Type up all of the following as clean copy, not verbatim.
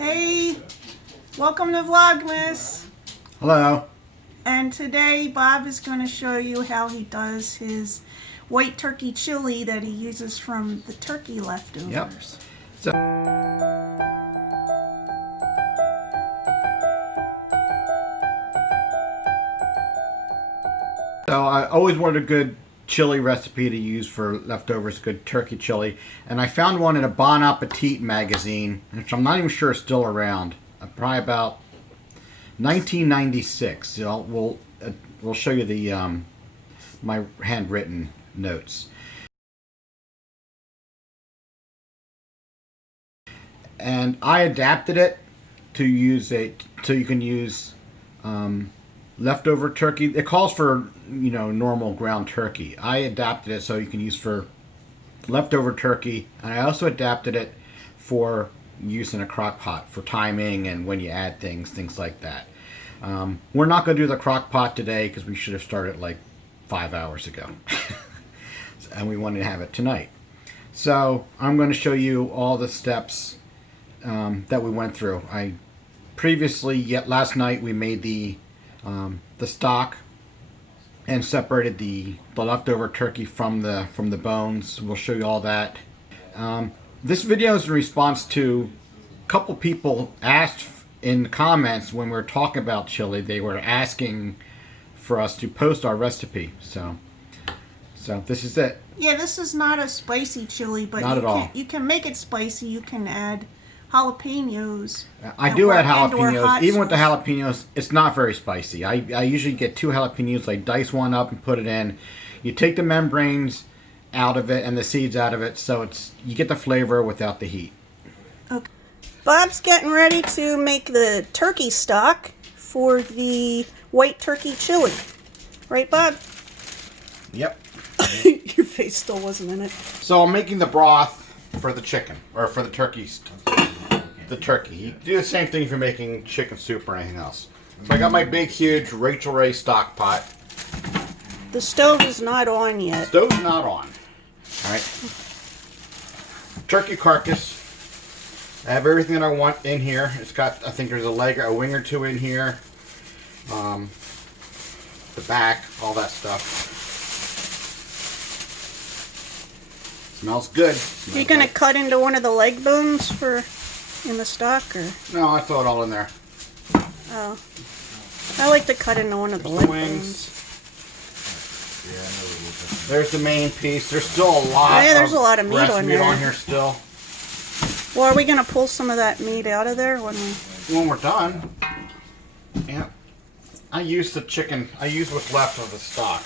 Hey, welcome to Vlogmas. Hello. And today Bob is going to show you how he does his white turkey chili that he uses from the turkey leftovers. Yep. So I always wanted a good chili recipe to use for leftovers, good turkey chili, and I found one in a Bon Appetit magazine, which I'm not even sure is still around. Probably about 1996. So we'll show you the my handwritten notes. And I adapted it to use so you can use leftover turkey. It calls for, normal ground turkey. I adapted it so you can use for leftover turkey, and I also adapted it for use in a crock pot for timing and when you add things like that. We're not going to do the crock pot today because we should have started like 5 hours ago. And we wanted to have it tonight. So I'm going to show you all the steps that we went through. Last night we made the stock and separated the leftover turkey from the bones. We'll show you all that. This video is in response to a couple people asked in the comments when we were talking about chili. They were asking for us to post our recipe. So this is it. Yeah, this is not a spicy chili, but not at all. You can make it spicy. You can add jalapenos. I do add jalapenos. Even with the jalapenos, it's not very spicy. I usually get 2 jalapenos. I dice one up and put it in. You take the membranes out of it and the seeds out of it, so you get the flavor without the heat. Okay. Bob's getting ready to make the turkey stock for the white turkey chili. Right, Bob? Yep. Your face still wasn't in it. So I'm making the broth for the chicken, or for the turkey. The turkey. You do the same thing if you're making chicken soup or anything else. So I got my big, huge Rachel Ray stock pot. The stove is not on yet. Stove's not on. Alright. Turkey carcass. I have everything that I want in here. It's got, I think there's a wing or two in here. The back, all that stuff. Smells good. Are you going to cut into one of the leg bones in the stock, or? No, I throw it all in there. Oh. I like to cut into one of the leg bones. There's the main piece. There's still a lot. Yeah, there's a lot of meat breast on meat there. on here still. Well, are we going to pull some of that meat out of there when we're done? Yeah. I use the chicken. I use what's left of the stock.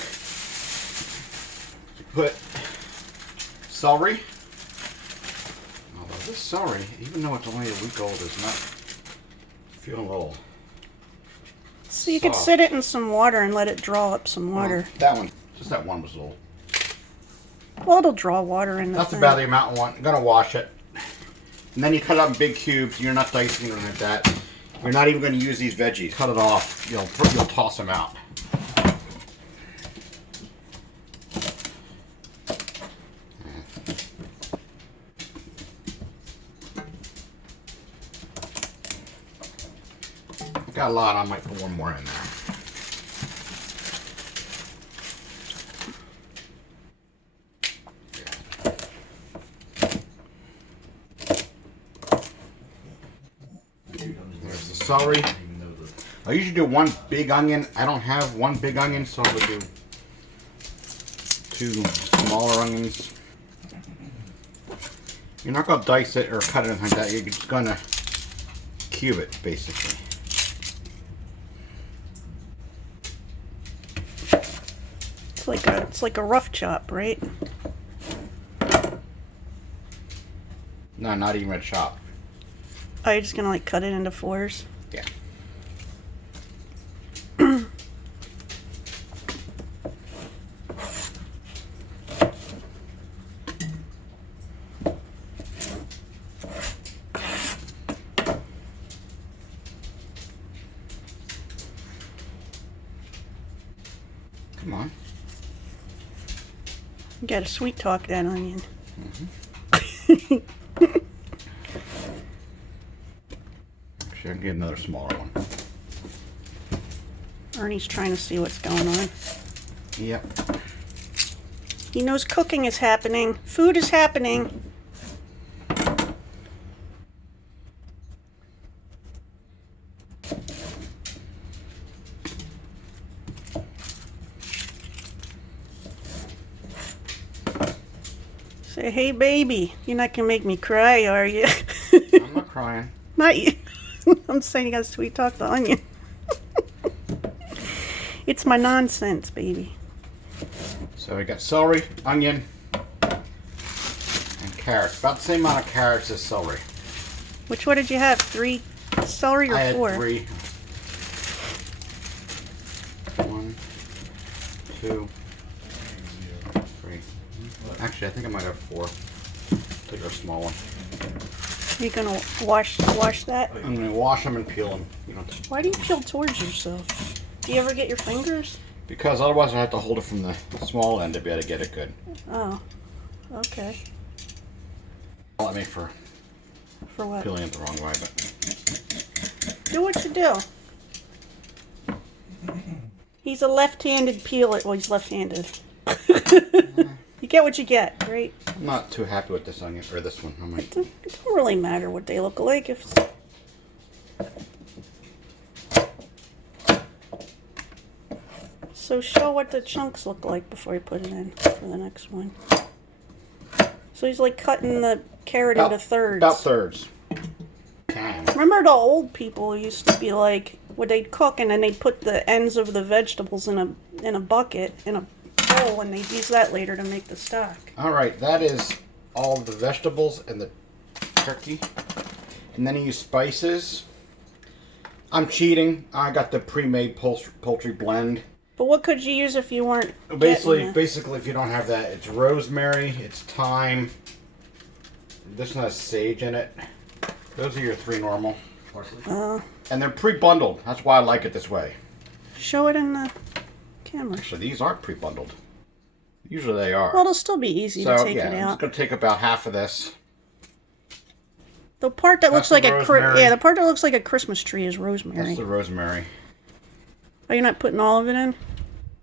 Put celery. Although this celery, even though it's only a week old, is not feeling a little So you could sit it in some water and let it draw up some water. Well, that one was a little. Well, it'll draw water in the That's about the amount I want. I'm going to wash it. And then you cut it up in big cubes. You're not dicing it like that. You're not even going to use these veggies. Cut it off. You'll toss them out. Got a lot. I might put one more in there. There's the celery. I usually do 1 big onion. I don't have 1 big onion, so I would do 2 smaller onions. You're not going to dice it or cut it like that. You're just going to cube it, basically. It's like a rough chop, right? No, not even a chop. Oh, you're just gonna cut it into 4s? Yeah. Come on. You gotta sweet talk that onion. Actually, I can get another smaller one. Ernie's trying to see what's going on. Yep. He knows cooking is happening. Food is happening. Say, hey baby, you're not gonna make me cry, are you? I'm not crying. Not you. I'm saying you gotta sweet talk the onion. It's my nonsense, baby. So we got celery, onion, and carrots. About the same amount of carrots as celery. Which one did you have? 3 celery or I had 4? 3. 1, 2, 3. Actually, I think I might have 4. Take our small one. Are you gonna wash that? I'm gonna wash them and peel them. You know, Why do you peel towards yourself? Do you ever get your fingers? because otherwise I have to hold it from the small end to be able to get it good. Oh, okay. Let me for For what? peeling it the wrong way, but Do what you do. He's a left-handed peeler. Well, he's left-handed. You get what you get, right? I'm not too happy with this onion or this one. It don't really matter what they look like. If so, show what the chunks look like before you put it in for the next one. So he's like cutting the carrot into thirds. About thirds. Remember the old people used to be like, when they'd cook and then they'd put the ends of the vegetables in a bucket, in a bowl, and they'd use that later to make the stock. Alright, that is all the vegetables and the turkey. And then you use spices. I'm cheating. I got the pre-made poultry blend. But what could you use if you weren't Basically, getting the... if you don't have that, it's rosemary, it's thyme. This one has sage in it. Those are your 3 normal. And they're pre-bundled. That's why I like it this way. Show it in the camera. Actually, these aren't pre-bundled. Usually they are. Well, it'll still be easy to take it I'm out. just going to take about half of this. The part that looks like the the part that looks like a Christmas tree is rosemary. That's the rosemary. Are you not putting all of it in?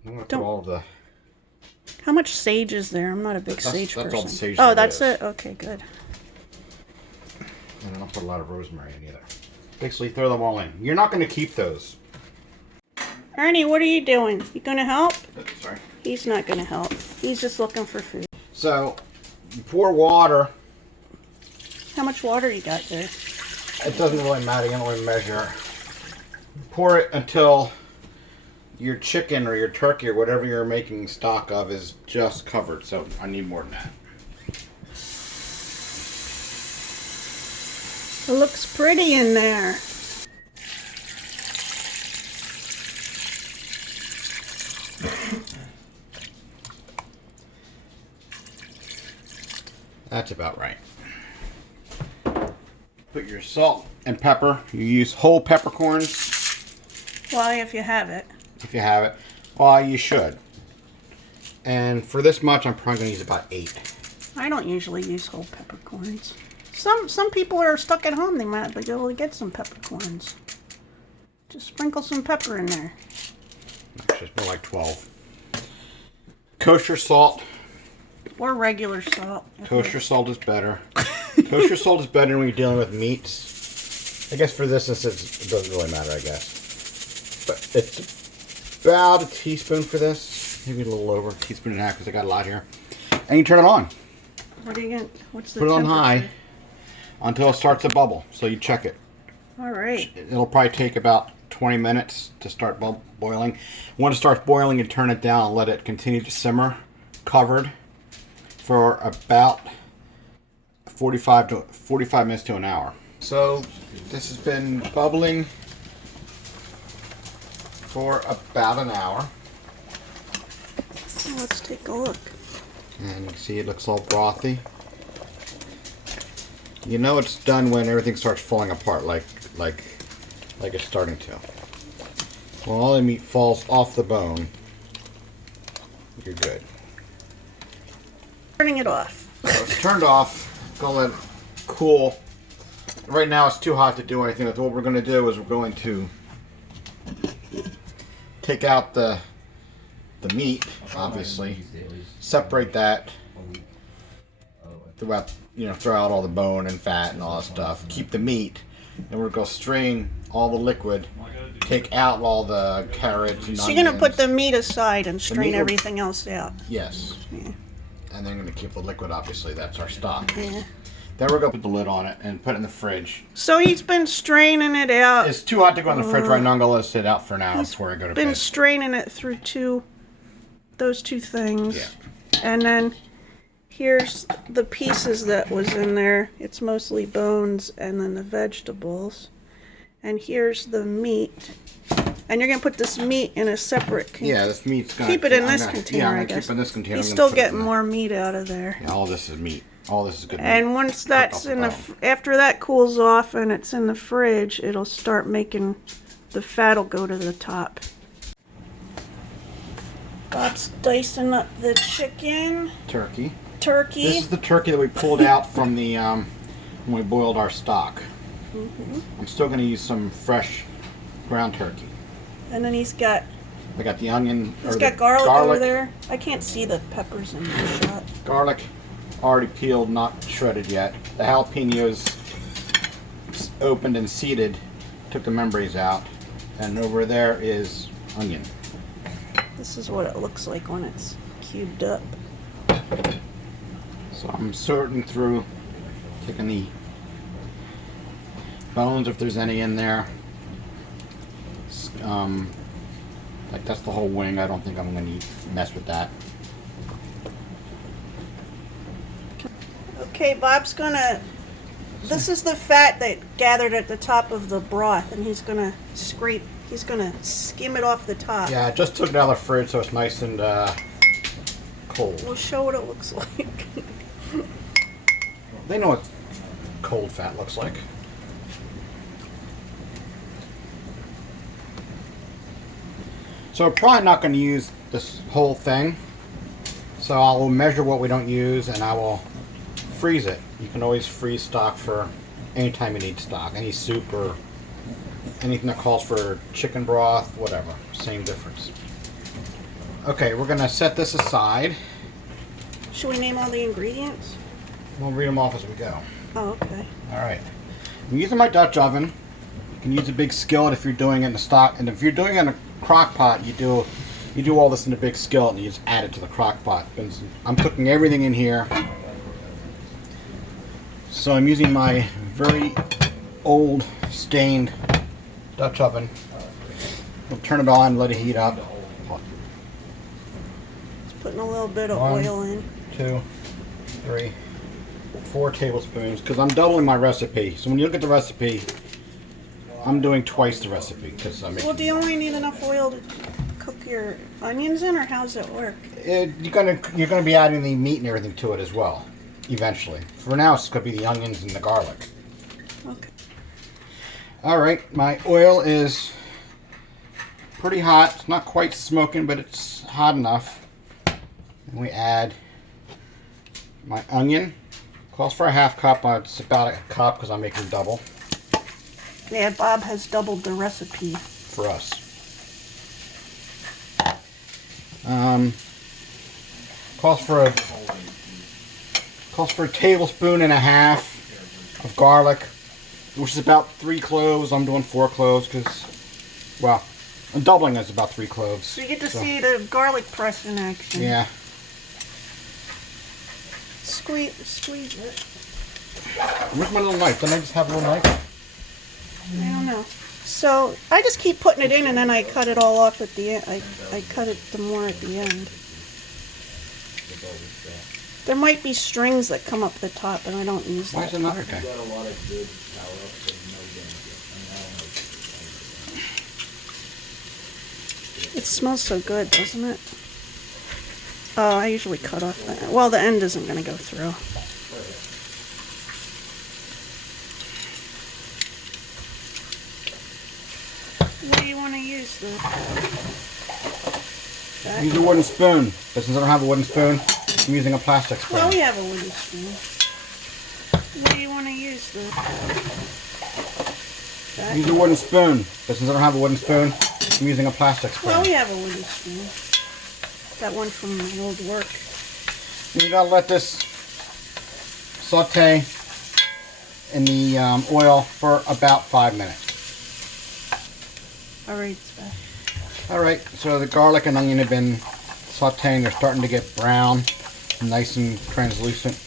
I'm going to put all of the... How much sage is there? I'm not a big sage person. That's all the sage Oh, there that's is. it? Okay, good. And I don't put a lot of rosemary in either. Basically, throw them all in. You're not going to keep those. Ernie, what are you doing? You gonna help? Sorry. He's not gonna help. He's just looking for food. So, you pour water. How much water you got there? It doesn't really matter. You don't really measure. Pour it until your chicken or your turkey or whatever you're making stock of is just covered. So, I need more than that. It looks pretty in there. That's about right. Put your salt and pepper. You use whole peppercorns. Why, if you have it? If you have it. Well, you should. And for this much, I'm probably going to use about 8. I don't usually use whole peppercorns. Some people are stuck at home. They might be able to get some peppercorns. Just sprinkle some pepper in there. Actually, it's more like 12. Kosher salt. Or regular salt. Kosher salt is better. Kosher salt is better when you're dealing with meats. I guess for this instance, it doesn't really matter, I guess. But it's about a teaspoon for this. Maybe a little over. A teaspoon and a half because I got a lot here. And you turn it on. What are you gonna? What's the Put it on high temperature? until it starts to bubble. So you check it. All right. It'll probably take about 20 minutes to start boiling. When it starts boiling, you turn it down and let it continue to simmer, covered, for about 45 minutes to an hour. So this has been bubbling for about an hour. Let's take a look. And you can see it looks all brothy. You know it's done when everything starts falling apart, like it's starting to. When all the meat falls off the bone, you're good. Turning it off. So it's turned off. Gonna let it cool right now it's too hot to do anything. That's what we're going to do is we're going to take out the meat, obviously, separate that throughout, throw out all the bone and fat and all that stuff. Keep the meat, and we're going to strain all the liquid, take out all the carrots and So you're going to put the meat aside and strain meat everything else out. Yes. Yeah. And then I'm going to keep the liquid, obviously. That's our stock. Yeah. Then we're going to put the lid on it and put it in the fridge. So he's been straining it out. It's too hot to go in the fridge right now. I'm going to let it sit out for an hour before I go to bed. Been straining it through those two things. Yeah. And then here's the pieces that was in there. It's mostly bones and then the vegetables. And here's the meat. And you're going to put this meat in a separate container. Yeah, this meat's going to... Keep it in this container, I guess. Keep it in this container. He's still getting more meat out of there. Yeah, all this is meat. All this is good meat. And once that's in after that cools off and it's in the fridge, it'll start making, the fat will go to the top. Bob's dicing up the chicken. Turkey. Turkey. This is the turkey that we pulled out from the, when we boiled our stock. I'm still going to use some fresh ground turkey. And then he's got... I got the onion. He's got garlic over there. I can't see the peppers in the shot. Garlic already peeled, not shredded yet. The jalapenos opened and seeded. Took the membranes out. And over there is onion. This is what it looks like when it's cubed up. So I'm sorting through, taking the bones if there's any in there. Like that's the whole wing. I don't think I'm going to mess with that. Okay, Bob's gonna... This is the fat that gathered at the top of the broth, and he's gonna scrape... He's gonna skim it off the top. Yeah, I just took it out of the fridge so it's nice and cold. We'll show what it looks like. They know what cold fat looks like. So we're probably not going to use this whole thing. So I will measure what we don't use and I will freeze it. You can always freeze stock for any time you need stock. Any soup or anything that calls for chicken broth, whatever. Same difference. Okay, we're going to set this aside. Should we name all the ingredients? We'll read them off as we go. Oh, okay. Alright. I'm using my Dutch oven. You can use a big skillet if you're doing it in the stock. And if you're doing it in a crock pot, you do all this in a big skillet and you just add it to the crock pot. I'm cooking everything in here. So I'm using my very old stained Dutch oven. We'll turn it on, let it heat up. Just putting a little bit of oil in. 2, 3, 4 tablespoons because I'm doubling my recipe. So when you look at the recipe, I'm doing twice the recipe because I'm. Well, do you only need enough oil to cook your onions in, or how does it work? You're gonna be adding the meat and everything to it as well, eventually. For now, it's gonna be the onions and the garlic. Okay. All right, my oil is pretty hot. It's not quite smoking, but it's hot enough. And we add my onion. Calls for a half cup. It's about a cup because I'm making double. Yeah, Bob has doubled the recipe. For us. Calls for a tablespoon and a half of garlic, which is about 3 cloves. I'm doing 4 cloves because, well, I'm doubling it. It's about 3 cloves. So you get to see the garlic press in action. Yeah. Squeeze it. Where's my little knife? Didn't I just have a little knife? I don't know. So I just keep putting it in and then I cut it all off at the end. I cut it the more at the end. There might be strings that come up the top, and I don't use Why that. is it not okay? It smells so good, doesn't it? Oh, I usually cut off the end. Well, the end isn't going to go through. What do you want to use? Use a wooden spoon. But since I don't have a wooden spoon, I'm using a plastic spoon. Well, we have a wooden spoon. What do you want to use use the... Use a wooden spoon. But since I don't have a wooden spoon, I'm using a plastic spoon. Well, we have a wooden spoon. That one from my old work. You gotta let this saute in the oil for about 5 minutes. All right, it's back. Alright, so the garlic and onion have been sauteing. They're starting to get brown, nice and translucent.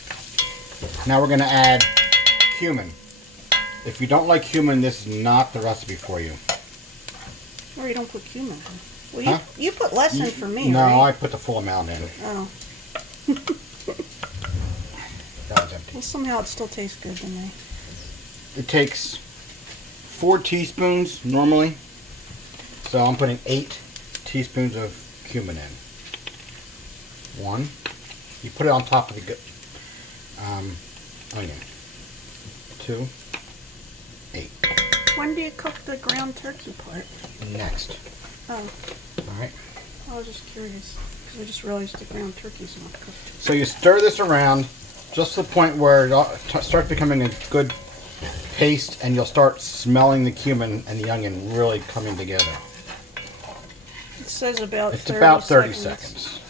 Now we're going to add cumin. If you don't like cumin, this is not the recipe for you. Or you don't put cumin in. Well, Huh? you put less in for me, No, right? I put the full amount in. Oh. That was empty. Well, somehow it still tastes good to me. It takes 4 teaspoons normally. So I'm putting 8 teaspoons of cumin in. 1. You put it on top of the onion. 2. 8. When do you cook the ground turkey part? Next. Oh, Alright. I was just curious. Because I just realized the ground turkey's not cooked. So you stir this around just to the point where it starts becoming a good paste, and you'll start smelling the cumin and the onion really coming together. It says about It's 30 about 30 seconds.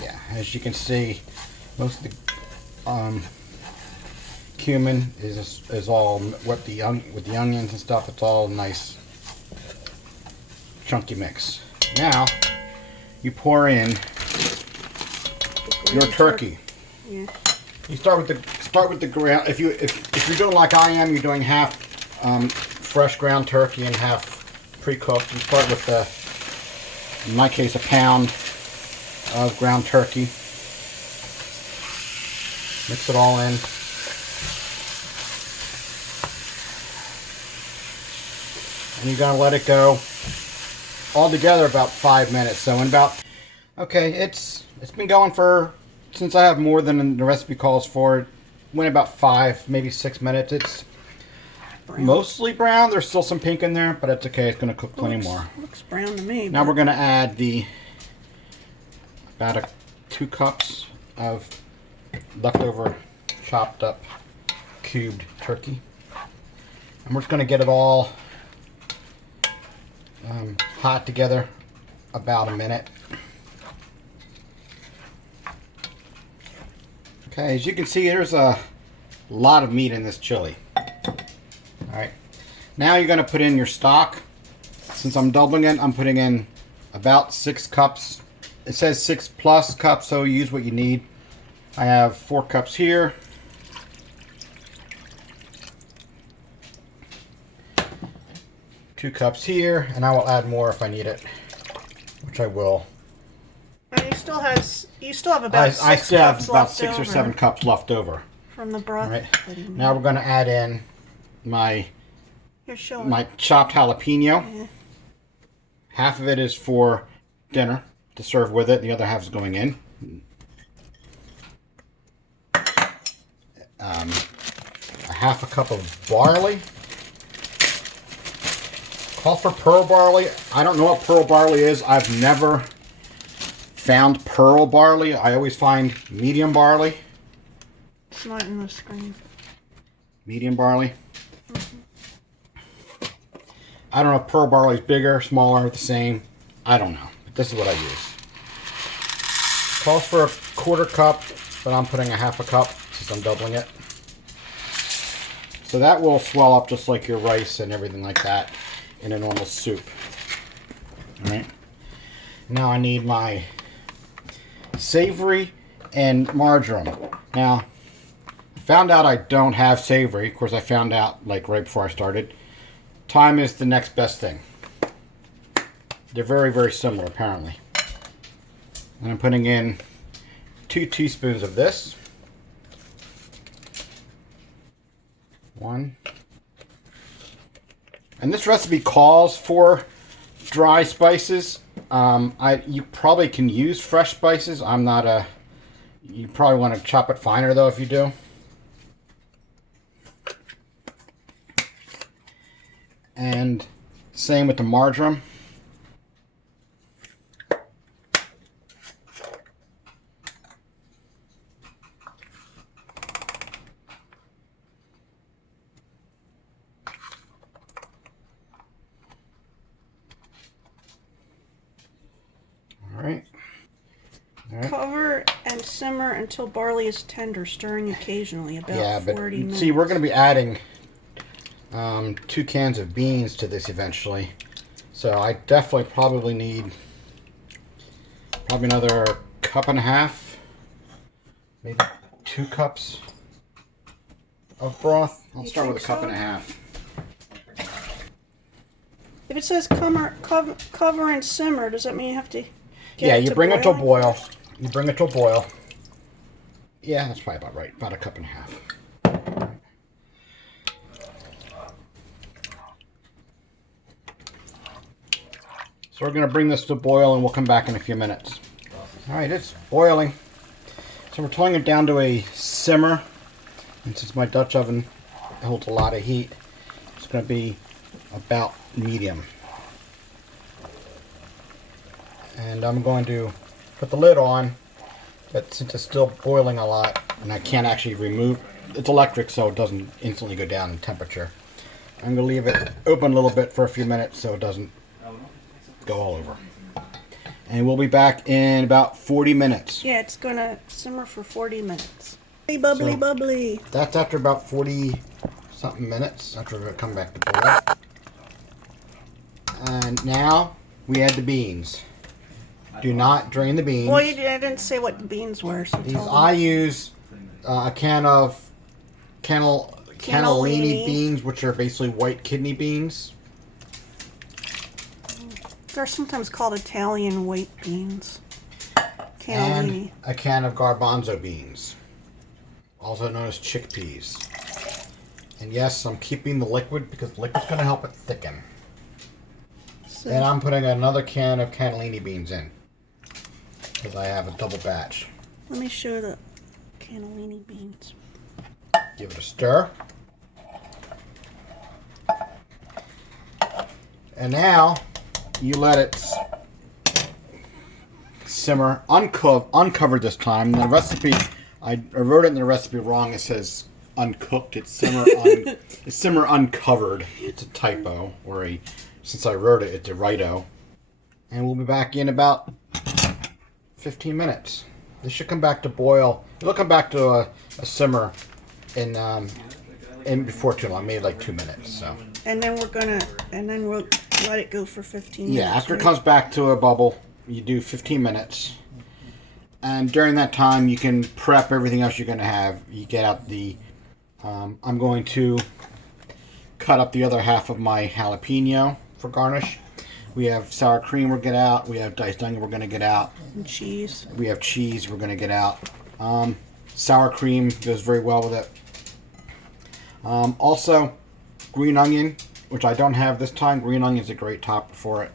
Yeah, as you can see, most of the cumin is all with the onions and stuff. It's all nice, chunky mix. Now you pour in your turkey. Yeah. You start with the ground. If you're doing like I am, you're doing half fresh ground turkey and half pre-cooked. You start with in my case, a pound of ground turkey. Mix it all in. And you're gonna let it go all together about 5 minutes. So in about, okay, it's been going for, since I have more than the recipe calls for, it went about 5, maybe 6 minutes. It's Brown. mostly brown. There's still some pink in there, but it's okay. It's gonna cook plenty more. Looks brown to me. Now we're going to add about 2 cups of leftover chopped up cubed turkey. And we're just going to get it all hot together about a minute. Okay, as you can see, there's a lot of meat in this chili. Alright, now you're going to put in your stock. Since I'm doubling it, I'm putting in about 6 cups. It says 6+ cups, so use what you need. I have 4 cups here. 2 cups here, and I will add more if I need it, which I will. And you still have about I six still have cups about left 6 or over 7 cups left over. from the broth. All right. that you Now we're going to add in my You're showing. my chopped jalapeno. Yeah. Half of it is for dinner to serve with it. The other half is going in. A half a cup of barley. Call for pearl barley. I don't know what pearl barley is. I've never found pearl barley. I always find medium barley. It's not in the screen. Medium barley. I don't know if pearl barley is bigger, smaller, the same. I don't know. But this is what I use. Calls for a 1/4 cup, but I'm putting a 1/2 cup since I'm doubling it. So that will swell up just like your rice and everything like that in a normal soup. Alright. Now I need my savory and marjoram. Now, I found out I don't have savory. Of course, I found out like right before I started. Thyme is the next best thing. They're very, very similar apparently. And I'm putting in 2 teaspoons of this. 1. And this recipe calls for dry spices. You probably can use fresh spices. I'm not a... You probably want to chop it finer though if you do. And same with the marjoram. simmer until barley is tender, stirring occasionally, about Yeah, but 40 minutes. see, we're going to be adding 2 cans of beans to this eventually. So I definitely probably need another cup and a half, maybe 2 cups of broth. I'll You start with a think cup so? and a half. If it says cover and simmer, does that mean you have to Yeah, you bring it to a boiling boil. first? You bring it to a boil. Yeah, that's probably about right. About a cup and a half. So we're going to bring this to a boil and we'll come back in a few minutes. Alright, it's boiling. So we're toning it down to a simmer. And since my Dutch oven holds a lot of heat, it's going to be about medium. And I'm going to put the lid on, but since it's still boiling a lot, and I can't actually remove, it's electric so it doesn't instantly go down in temperature. I'm going to leave it open a little bit for a few minutes so it doesn't go all over. And we'll be back in about 40 minutes. Yeah, it's gonna simmer for 40 minutes. Bubbly, So- bubbly. That's after about 40 something minutes after we come back to boil. And now we add the beans. Do not drain the beans. Well, I didn't say what the beans were, so These tell them. I use a can of cannellini Cannellini. beans, which are basically white kidney beans. They're sometimes called Italian white beans. And Cannellini. a can of garbanzo beans, also known as chickpeas. And yes, I'm keeping the liquid because the liquid's going to help it thicken. So, And I'm putting another can of cannellini beans in because I have a double batch. let me show the cannellini beans. Give it a stir. And now you let it simmer, uncovered this time. The recipe, I wrote it in the recipe wrong. It says uncooked. It's simmer uncovered. It's a typo, or since I wrote it, it's a righto. And we'll be back in about 15 minutes. This should come back to boil. It'll come back to a simmer in before too long, maybe like 2 minutes. So And then we'll let it go for 15 minutes. yeah, after it right? comes back to a bubble, you do 15 minutes. And during that time, you can prep everything else you're going to have. You get out the, I'm going to cut up the other half of my jalapeno for garnish. We have sour cream we're going to get out. We have diced onion we're going to get out. And cheese. We have cheese we're going to get out. Sour cream goes very well with it. Also, green onion, which I don't have this time. Green onion is a great topper for it.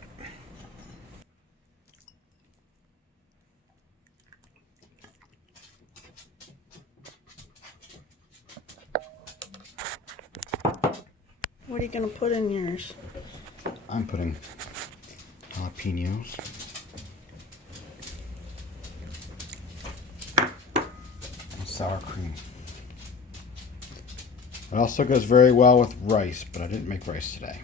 What are you going to put in yours? I'm putting jalapenos. And sour cream. It also goes very well with rice, but I didn't make rice today.